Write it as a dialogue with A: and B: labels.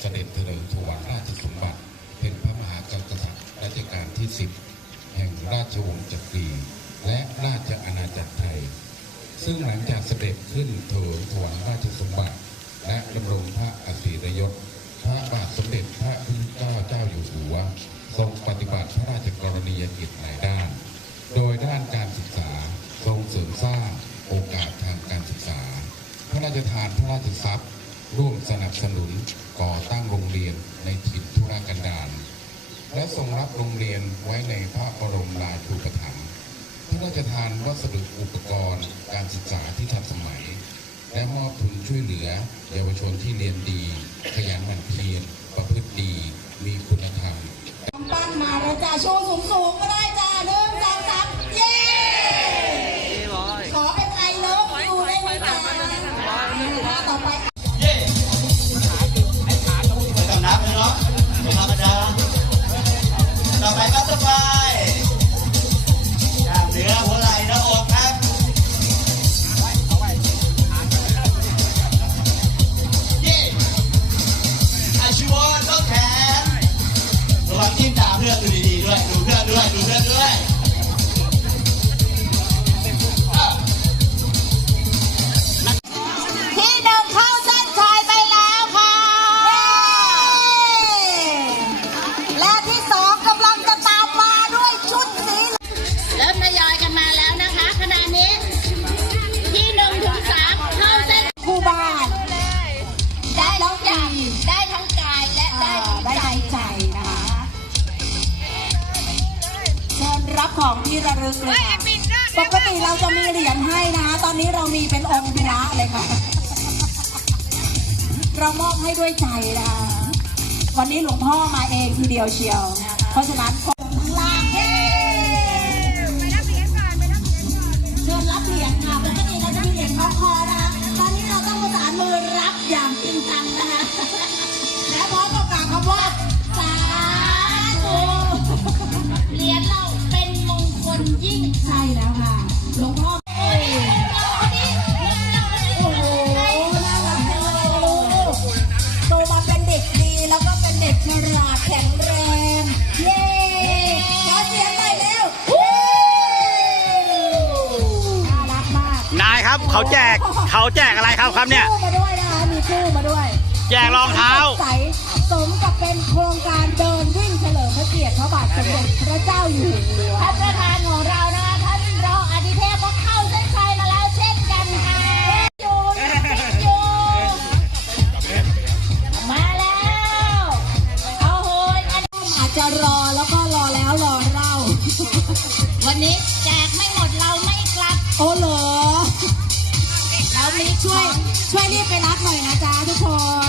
A: เสด็จเถลิงถวัลย์ราชสมบัติ เป็นพระมหากษัตริย์รัชกาลที่ 10 แห่งราชวงศ์จักรีและราชอาณาจักรไทย ซึ่งหลังจากเสด็จขึ้นเถิงถวายราชสมบัติ และดำรงพระอศีรยศพระบาทสมเด็จพระพุทธเจ้าเจ้าอยู่หัว ทรงปฏิบัติพระราชกรณียกิจหลายด้าน โดยด้านการศึกษาทรงเสริมสร้างโอกาสทางการศึกษา พระราชทานพระราชทรัพย์ ร่วมสนับสนุนก่อตั้งโรงเรียนในถิ่นทุรกันดารและทรงรับโรงเรียนไว้ในพระบรมราชูปถัมภ์พระราชทานวัสดุอุปกรณ์ การศึกษาที่ทันสมัย และมอบทุนช่วยเหลือ เยาวชนที่เรียนดี ขยันหมั่นเพียรประพฤติดี มีคุณธรรม
B: ปั้นมาแล้วจ้าโชว์สูงสูงๆก็ได้ ดู
C: เพื่อนด้วยดูเพื่อนด้วยอะ
B: ที่หนึ่งเข้าเส้นชัยไปแล้วค่ะ และที่สองกำลังจะตามมาด้วยชุดสีเริ่มทยอยกันมาแล้วนะคะขณะนี้ ของที่ระลึกเลยค่ะปกติเราจะมีเหรียญให้นะคะ ตอนนี้เรามีเป็นองค์พระเลยค่ะ เรามอบให้ด้วยใจนะคะวันนี้หลวงพ่อมาเองทีเดียวเชียว เพราะฉะนั้นคนข้างล่างเฮ้เชิญรับเหรียญค่ะปกติเราจะมีเหรียญคล้องคอนะคะตอนนี้เราต้องประสานมือรับอย่างจริงจังนะคะและพร้อมกับกล่าวคำว่าสา เขา
D: แจกเขาแจกอะไรครับครับเนี่ย
B: มีคู่มาด้วยนะคะมีคู่มาด้วย
D: แจกรองเท้า
B: ใสสมกับเป็นโครงการเดินวิ่งเฉลิมพระเกียรติพระบาทสมเด็จพระเจ้าอยู่หัวท่านประธานของเรานะคะท่านรองอธิเทพก็เข้าเส้นชัยมาแล้วเช่นกันค่ะอยู่อยู่มาแล้วเอาโหยอันนี้อาจจะรอแล้วก็รอแล้วรอเล่าวันนี้แจกไม่หมดเราไม่กลับโอ้เหรอแล้วนี้ ช่วยช่วยรีบไปรับหน่อยนะจ๊ะทุกคน